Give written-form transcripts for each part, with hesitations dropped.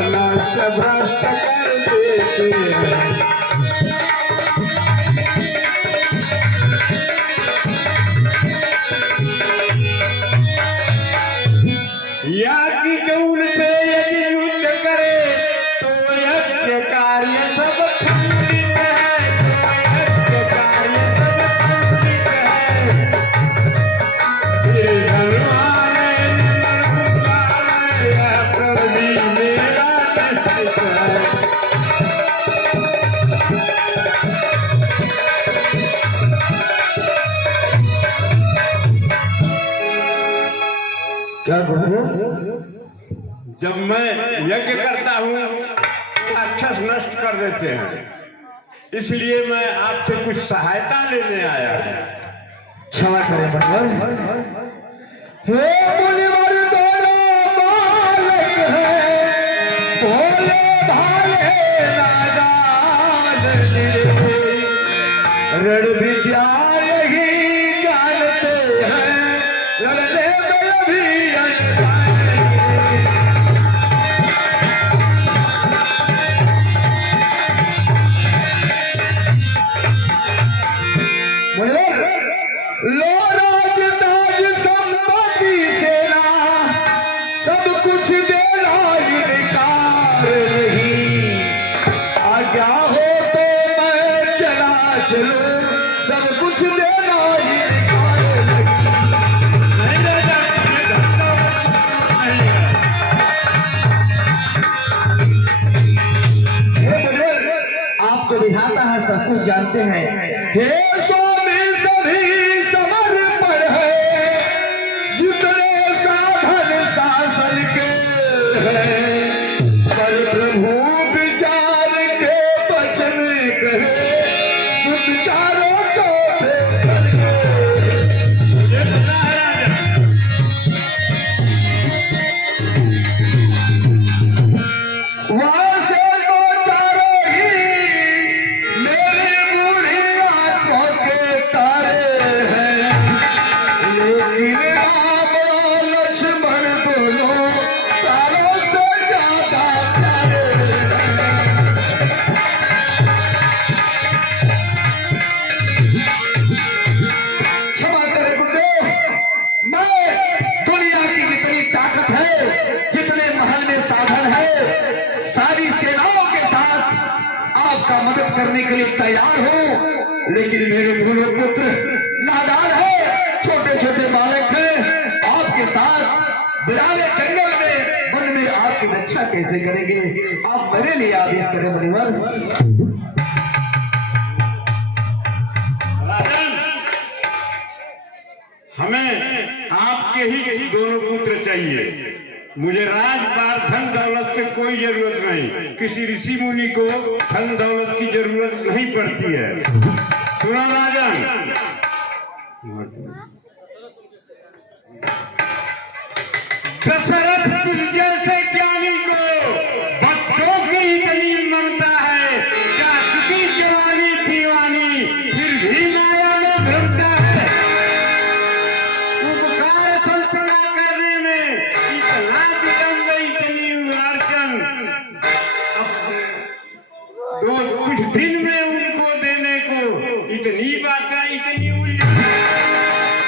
नष्ट भ्रष्ट कर देते हैं। याज्ञ के उनसे यदि युद्ध करे तो यज्ञ कार्य सब खंडित है, तो यज्ञ कार्य सब खंडित है। ये धनवान यह प्रभु मेरा निश्चित है। क्या प्रभु? जब मैं यज्ञ करता हूँ राक्षस नष्ट कर देते हैं, इसलिए मैं आपसे कुछ सहायता लेने आया हूँ। क्षमा करें मुनिवर। हे मुनिवर दोनों बालक हैं, भोले भाले नादान निर्भय, रण विद्या यही जानते हैं, लड़ने में भी अनजान। लो राज ताज संपत्ति सेना सब कुछ देना इनकार नहीं, आज्ञा हो तो मैं चला चलूं, सब कुछ देना इनकार नहीं। हे मुनिवर, आप तो विधाता हैं, सब कुछ जानते हैं। हे स्वामी सभी समर्पण है, जितने साधन शासन के हैं, पर प्रभु विचार के वचन कहे, सुविचारों को वहां से तो चारों ही मेरी बूढ़ी आंखों के तारे हैं, लेकिन राम और लक्ष्मण दोनों तारों से ज्यादा प्यारे हैं। क्षमा करे गुड्डे, मैं दुनिया की जितनी ताकत है, जितने महल में साधन है, सारी सेनाओं के साथ आपका मदद करने के लिए तैयार हूं, लेकिन मेरे दोनों पुत्र नादान है, छोटे छोटे बालक हैं, आपके साथ बिराले जंगल में वन में आपकी रक्षा कैसे करेंगे? आप मेरे लिए आदेश करें मुनिवर। राजन, हमें आपके ही दोनों पुत्र चाहिए। मुझे राजपाट धन दौलत से कोई जरूरत नहीं, किसी ऋषि मुनि को धन दौलत की जरूरत नहीं पड़ती है। सुनो राजन, दशरथ तुझ जैसे ज्ञानी को बच्चों की इतनी ममता है, क्या तुझी जवानी दीवानी फिर भी माया में भ्रमता है। उपकार संत का करने में इतना विलंब, इतनी अड़चन, दो कुछ दिन में उनको देने को इतनी बातें, इतनी उलझन।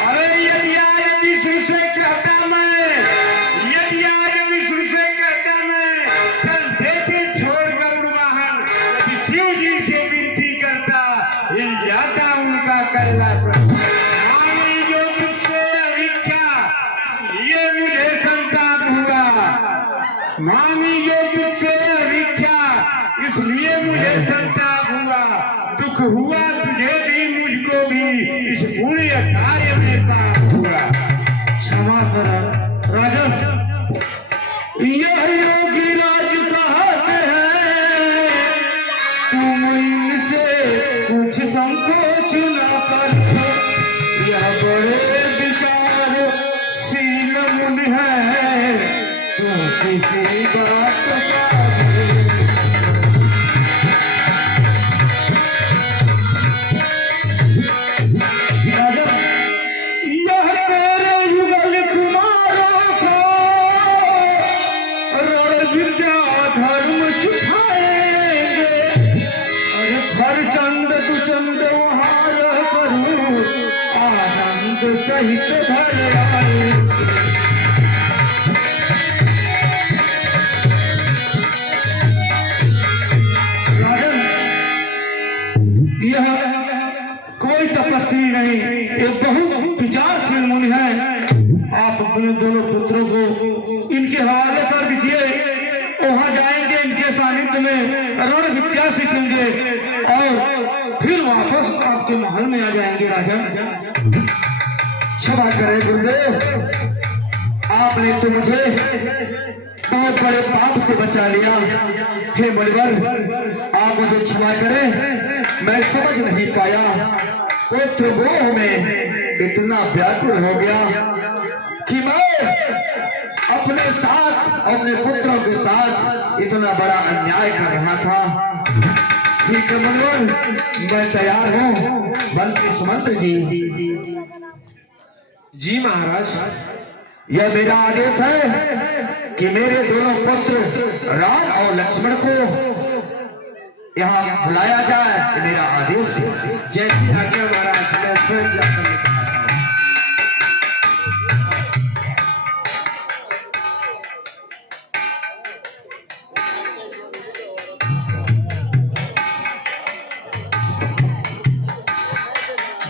अरे यदि आज विष्णु से कहता मैं, यदि आज विष्णु से कहता मैं, चल देते छोड़ गरुड़ वाहन, यदि शिव जी से विनती करता, हिल जाता उनका कैलाश। मामी जो तुझसे अभिक्षा, इसलिए मुझे संताप हुआ। मामी जो तुझसे अभिक्षा, इसलिए मुझे संताप हुआ। दुख हुआ तुझे भी मुझको भी, इस पूरे कार्य में पाप हुआ। क्षमा करो राजन, यह योगी राज कहते हैं, तुम इनसे कुछ संकोच न करो, यह बड़े विचार शील मुनि है, तुम किसी बात का सहित भलाई। यह कोई तपस्वी नहीं, ये बहुत विचारशील मुनि है। आप अपने दोनों पुत्रों को इनके हवाले कर दीजिए, वहां जाएंगे, इनके सानिध्य में रण विद्या सीखेंगे और फिर वापस आपके महल में आ जाएंगे। राजन क्षमा करें गुरुदेव, आपने तो मुझे बहुत बड़े पाप से बचा लिया। हे मुनिवर, आप मुझे क्षमा करें, मैं समझ नहीं पाया, पुत्र मोह में इतना व्याकुल हो गया कि मैं अपने साथ, अपने पुत्रों के साथ इतना बड़ा अन्याय कर रहा था। ठीक है मुनिवर, मैं तैयार हूँ। मंत्री सुमंत्र जी महाराज, यह मेरा आदेश है कि मेरे दोनों पुत्र राम और लक्ष्मण को यहाँ बुलाया जाए। ये मेरा आदेश है। जैसी आज्ञा महाराज, मैं स्वयं जाकर लेकर आता हूं।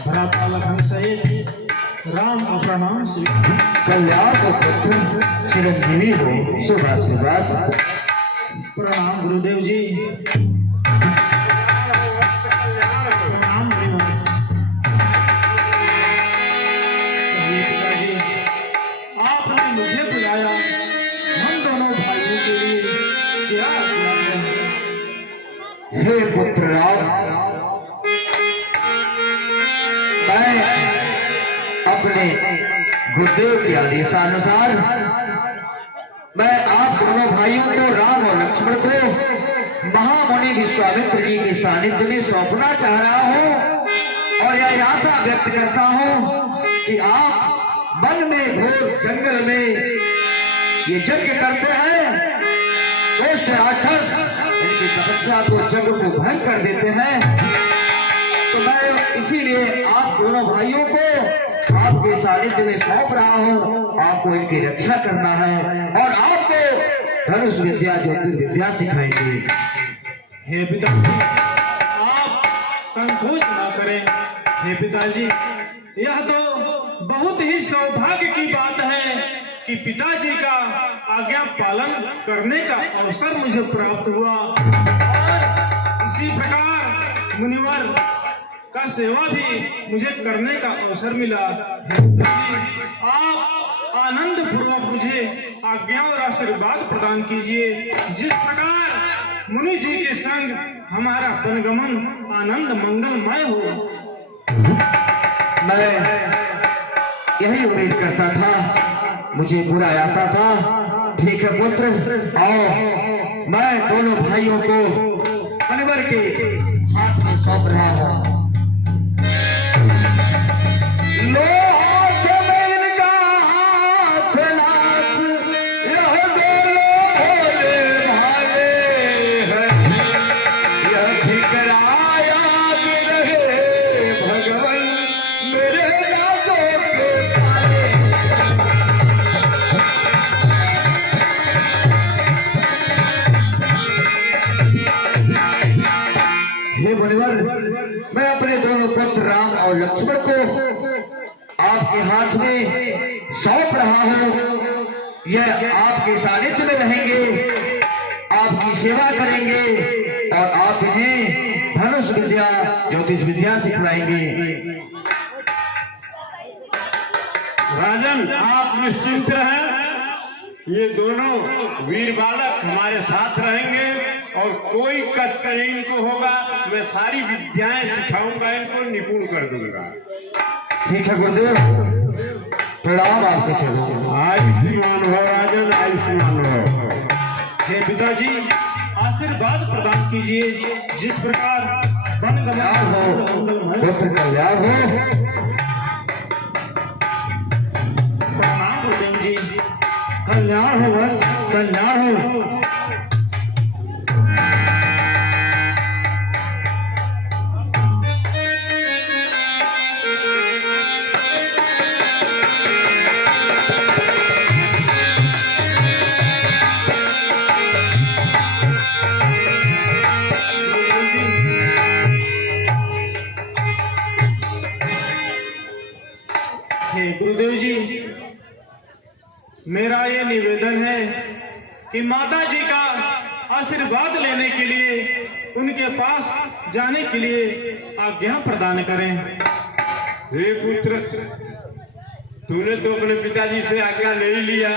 भ्राता लखन सहित राम का प्रणाम स्वीकार। कल्याण का पुत्र चिरंजीवी हो, शुभ आशीर्वाद। प्रणाम गुरुदेव जी। प्रणाम श्रीमान। कहिए पिताजी, आपने मुझे बुलाया, हम दोनों भाइयों के लिए क्या आज्ञा है? हे पुत्र राम, मैं अपने गुरुदेव के आदेशानुसार मैं आप दोनों भाइयों को, राम और लक्ष्मण को, महामुनि विश्वामित्र जी के सानिध्य में सौंपना चाह रहा हूं और यह आशा व्यक्त करता हूं कि आप वन में, घोर जंगल में ये यज्ञ करते हैं, दुष्ट राक्षस इनकी तपस्या को, जग को भंग कर देते हैं। तो मैं इसीलिए आप दोनों भाइयों को आपके सानिध्य में सौंप रहा हूँ। आपको इनकी रक्षा करना है और आपको धनुष विद्या, ज्योतिर्विद्या सिखाएंगे। हे पिताजी, आप संकोच न करें। हे पिताजी, यह तो बहुत ही सौभाग्य की बात है कि पिताजी का आज्ञा पालन करने का अवसर मुझे प्राप्त हुआ और इसी प्रकार मुनिवर का सेवा भी मुझे करने का अवसर मिला। हे पिताजी, आप आनंद पूर्वक मुझे आज्ञा और आशीर्वाद प्रदान कीजिए। जिस प्रकार मुनि जी के संग हमारा वनगमन आनंद मंगलमय हो। मैं यही उम्मीद करता था, मुझे पूरा आशा था। ठीक है पुत्र, आओ, मैं दोनों भाइयों को मुनिवर के हाथ में सौंप रहा हूँ। लो हाथ में इनका हाथ नाथ, यह दोनों भोले भाले हैं। यह फिक्रा याद रहे भगवान मेरे राजों के पाले। हे मुनिवर, मैं अपने दोनों पुत्र राम और लक्ष्मण को आपके हाथ में सौंप रहा हूं। यह आपके सानिध्य में रहेंगे, आपकी सेवा करेंगे और आप इन्हें धनुष विद्या, ज्योतिष विद्या सिखलाएंगे। राजन, आप निश्चिंत रहें, ये दोनों वीर बालक हमारे साथ रहेंगे और कोई कष्ट नहीं इनको होगा। मैं सारी विद्याएं सिखाऊंगा, इनको निपुण कर दूंगा। ठीक है गुरुदेव, प्रणाम आपके चरणों। आयुष्मान हो राजन, आयुष्मान हो। हे पिताजी, आशीर्वाद प्रदान कीजिए। जिस प्रकार कल्याण हो पुत्र, कल्याण हो। प्रणाम गुरुदेव जी। कल्याण हो, बस कल्याण हो। मेरा ये निवेदन है कि माता जी का आशीर्वाद लेने के लिए उनके पास जाने के लिए आज्ञा प्रदान करें। हे पुत्र, तूने तो अपने पिताजी से आज्ञा ले ही लिया,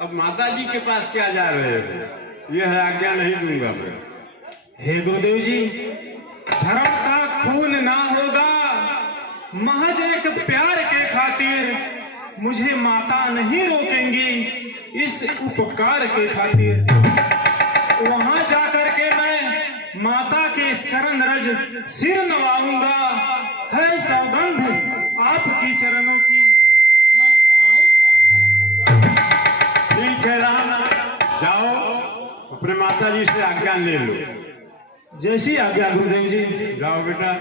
अब माता जी के पास क्या जा रहे हो? यह है आज्ञा नहीं दूंगा मैं। हे गुरुदेव जी, धर्म का खून ना होगा, महज एक प्यार के खातिर मुझे माता नहीं रोकेंगी, इस उपकार के खातिर वहां जाकर के मैं माता के चरण रज सिर नवाऊंगा। है सौगंध आपकी चरणों की। ठीक है राम, जाओ अपने माता जी से आज्ञा ले लो। जैसी आज्ञा गुरुदेव जी। जाओ बेटा।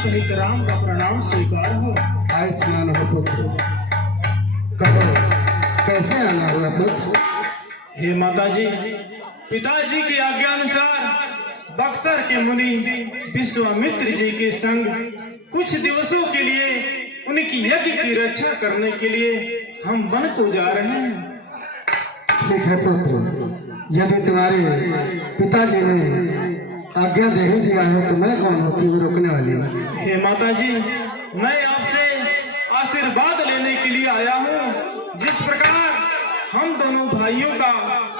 सहित राम का प्रणाम स्वीकार हो। आयुष्मान हो पुत्र। कहो कैसे आना हुआ पुत्र? हे माता जी, पिताजी की आज्ञा अनुसार बक्सर के मुनि विश्वामित्र जी के संग कुछ दिवसों के लिए उनकी यज्ञ की रक्षा करने के लिए हम वन को जा रहे हैं। ठीक है पुत्र, यदि तुम्हारे पिताजी ने आज्ञा दे ही दिया है तो मैं कौन होती हूँ रोकने वाली? हे माता जी, मैं आपसे आशीर्वाद लेने के लिए आया हूँ। जिस प्रकार हम दोनों भाइयों का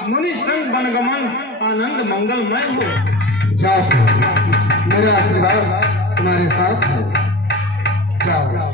मुनि संग वनगमन आनंद मंगलमय हो। जाओ, मेरा आशीर्वाद तुम्हारे साथ है। जाओ।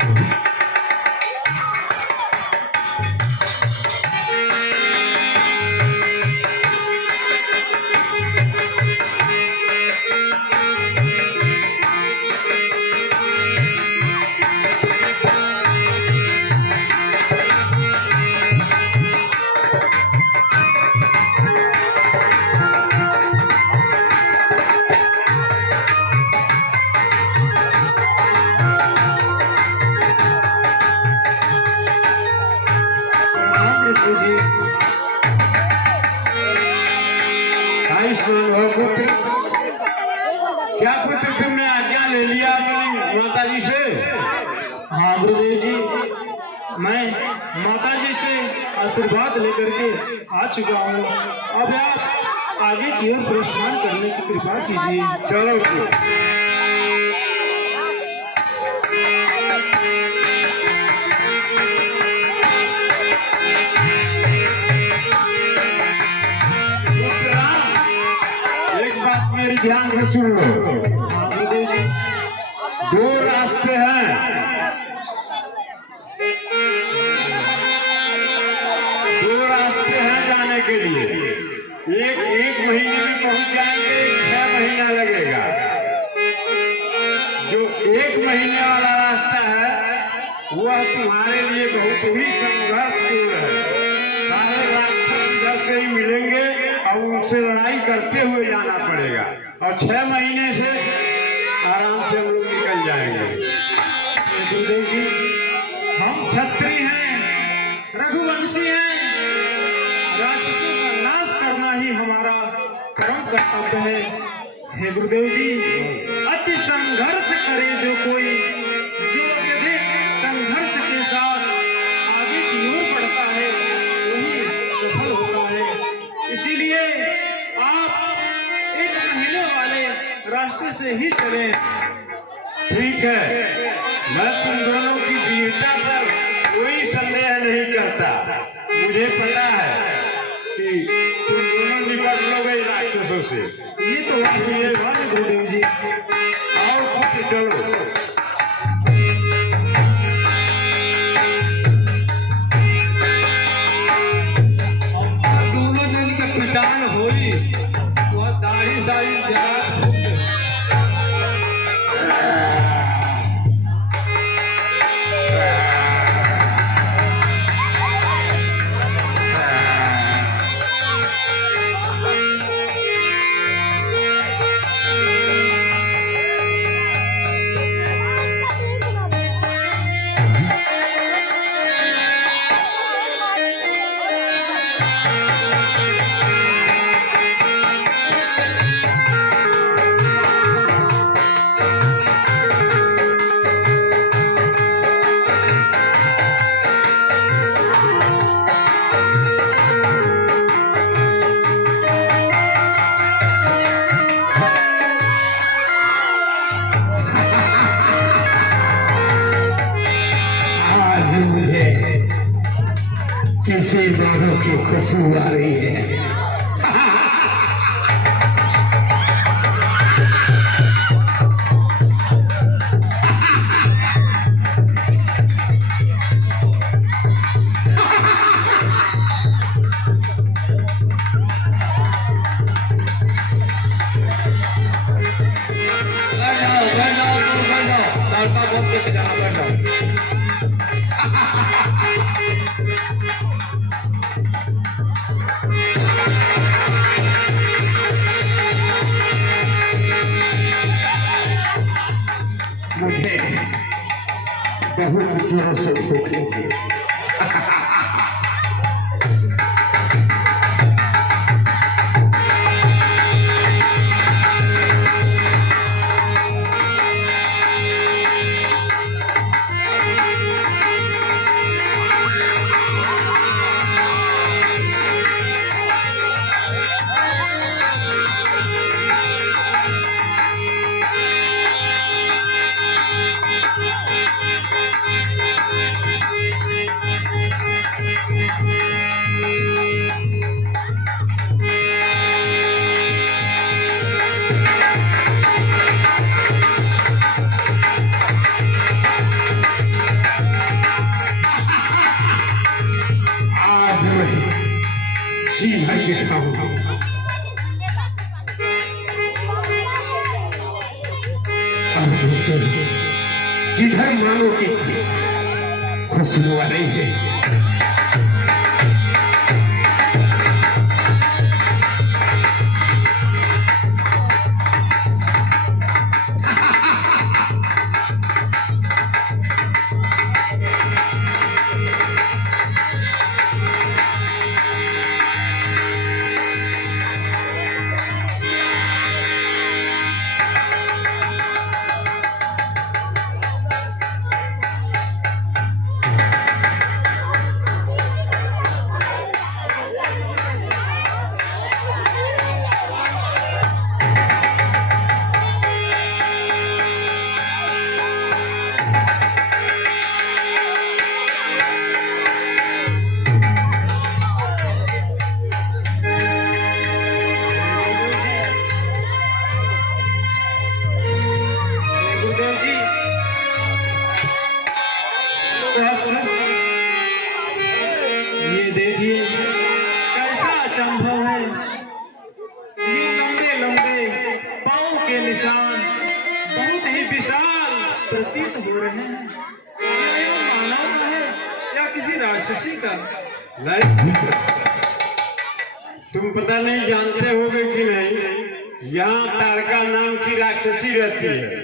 आयुष्मान हो पुत्र। क्या पुत्र तुमने आज्ञा ले लिया अपनी माता जी से? हाँ गुरुदेव जी, मैं माता जी से आशीर्वाद लेकर के आ चुका हूँ। अब आप आगे की ओर प्रस्थान करने की कृपा कीजिए। चलो पुत्र। मेरी ध्यान से सुन लो। गुरुदेव जी। दो रास्ते हैं, दो रास्ते हैं जाने के लिए। एक महीने में पहुंच जाएंगे, 6 महीना लगेगा। जो 1 महीने वाला रास्ता है वह तुम्हारे लिए बहुत ही संघर्षपूर्ण है। सारे रास्ते अंदर से ही मिलेंगे और उनसे लड़ाई करते हुए जाना पड़ेगा, और 6 महीने से आराम से हम लोग निकल जाएंगे। गुरुदेव जी, हम क्षत्रिय हैं, रघुवंशी हैं, राक्षसों का नाश करना ही हमारा परम कर्तव्य है। हे गुरुदेव जी, अति संघर्ष करे जो कोई, जो अत्यधिक संघर्ष के साथ आगे की ओर बढ़ता है वही सफल होता है। से ही चलें। ठीक है, मैं तुम दोनों की वीरता पर कोई संदेह नहीं करता। मुझे पता है कि तुम दोनों निपट लोगे राक्षसों से। ये तो आपकी बात है गुरुदेव जी। आओ कुछ चलो। दोनों दिन का पिटान होई, वह दाढ़ी सारी जला किसी बातों की खुशबू आ रही है। मुझे बहुत जोर से भूख लगी। जी भर के खाऊंगा। किधर मानो की खुशबू आ रही है। ये देखिए कैसा अचंभव है। ये लंबे लंबे पाँव के निशान बहुत ही विशाल प्रतीत हो रहे हैं। क्या यह मानव का है या किसी राक्षसी का? नहीं, तुम पता नहीं जानते होगे कि नहीं, यहाँ तारका नाम की राक्षसी रहती है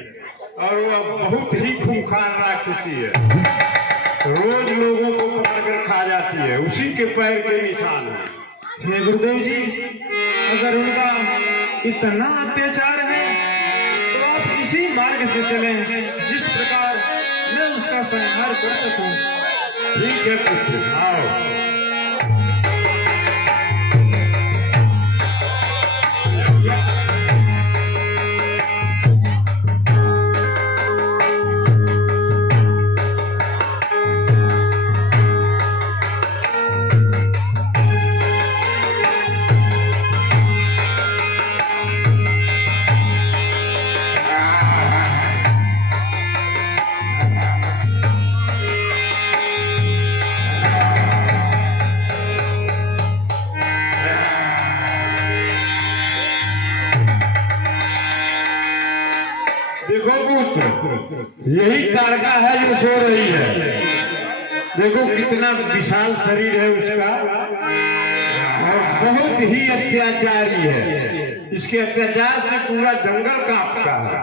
और वह बहुत ही खूंखार राक्षसी है। रोज लोगों को पकड़कर खा जाती है, उसी के पैर के निशान है। हे गुरुदेव जी, अगर उनका इतना अत्याचार है तो आप इसी मार्ग से चलें जिस प्रकार मैं उसका संहार कर सकूं। ठीक है पुत्र, आओ। पुत्र, यही तारका है जो सो रही है। देखो कितना विशाल शरीर है उसका और बहुत ही अत्याचारी है। इसके अत्याचार से पूरा जंगल कांपता है।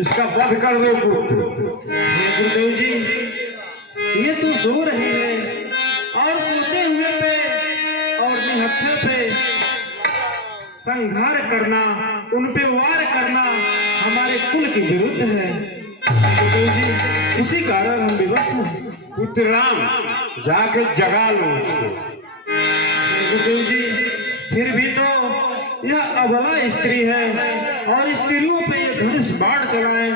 इसका वध कर दो पुत्र। गुरुदेव जी, ये तो सो रही है और सोते हुए पे और निहत्थे पे संहार करना, उन पे वार करना हमारे कुल के विरुद्ध है गुरुदेव जी। इसी कारण हम विवश हैं। पुत्र राम, जाके जगा लो उसको। गुरुदेव जी, फिर भी तो यह अबला स्त्री है और स्त्रियों पे ये धनुष बाण चलाए,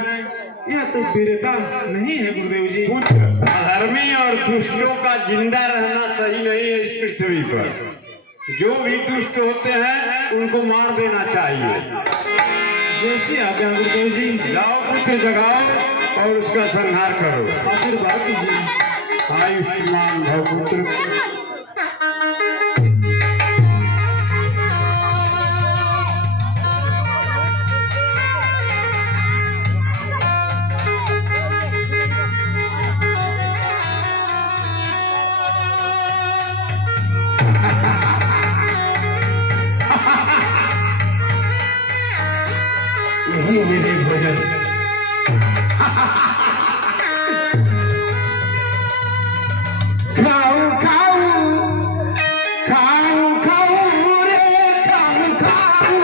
यह तो वीरता नहीं है गुरुदेव जी। पुत्र, अधर्मी और दुष्टों का जिंदा रहना सही नहीं है इस पृथ्वी पर। जो भी दुष्ट होते हैं उनको मार देना चाहिए। जैसी आज्ञा गुरुदेव जी। जाओ पुत्र, जगाओ और उसका संहार करो। आशीर्वाद दीजिए। आयुष्मान भव पुत्र। यही मेरे भोजन। खाऊं खाऊं खाऊं खाऊं रे खाऊं खाऊं।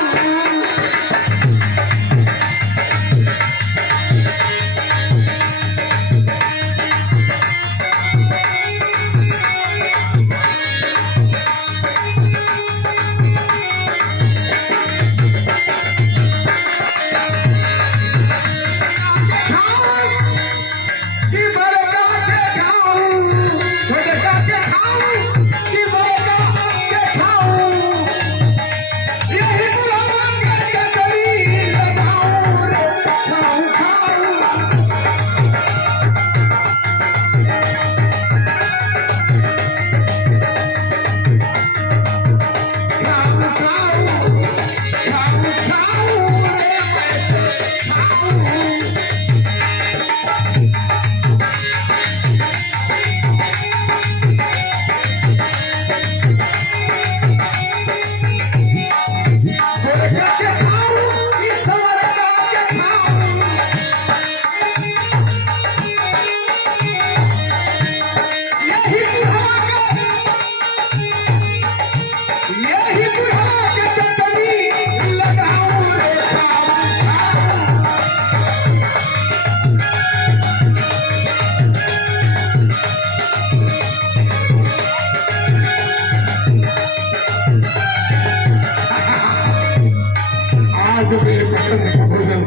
आज मेरे पसंद का भोजन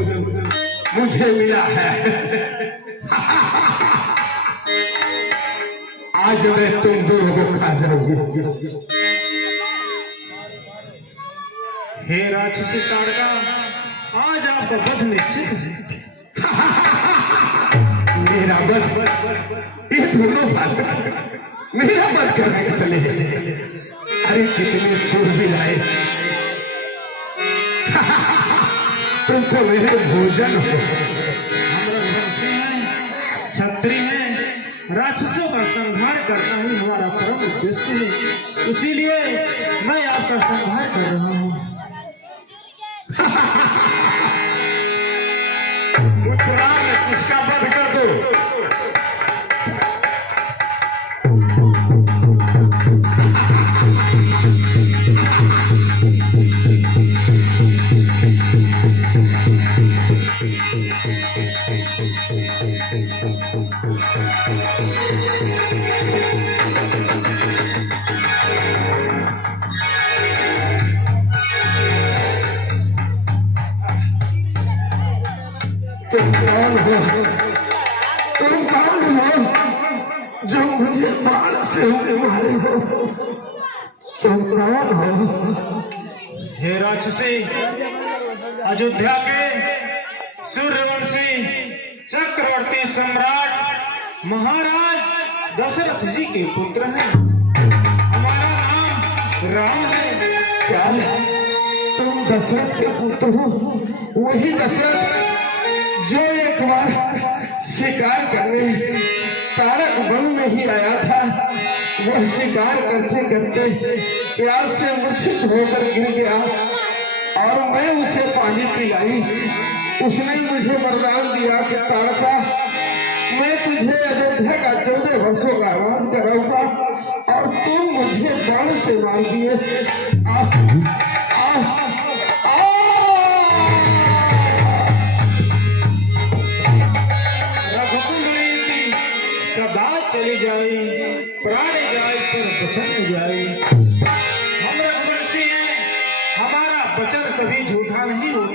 मुझे मिला है। आज मैं तुम दोनों को खा जाऊंगी। हे राक्षसी तारका, आज आपका वध निश्चित है। मेरा वध? ये दोनों बालक मेरा वध करने के चले। अरे कितने शूरवीर आए। तुम तो मेरे भोजन हो। हम रघुवंशी हैं, क्षत्रिय हैं, राक्षसों का संहार करना ही हमारा परम उद्देश्य है। इसीलिए मैं आपका संहार कर रहा हूँ। पुत्र, इसका वध कर दो। तुम कौन हो? तुम कौन हो जो मुझे बाण से मारे हो? तुम कौन हो? हे राक्षसी, अयोध्या के सूर्यवंशी चक्रवर्ती सम्राट महाराज दशरथ जी के पुत्र हैं। हमारा नाम राम है। क्या तुम दशरथ के पुत्र हो? वही दशरथ जो एक बार शिकार करने तारक वन में ही आया था, वह शिकार करते करते प्यास से मूर्छित होकर गिर गया और मैं उसे पानी पिलाई। उसने मुझे वरदान दिया कि तारका, मैं तुझे अयोध्या का 14 वर्षों का राज कराऊंगा और तुम मुझे बाण से मार दिए। रघुकुल की सदा चली जाई, प्राण जाए पर वचन न जाए। हम रघुवंशी हैं, हमारा वचन कभी झूठा नहीं होता।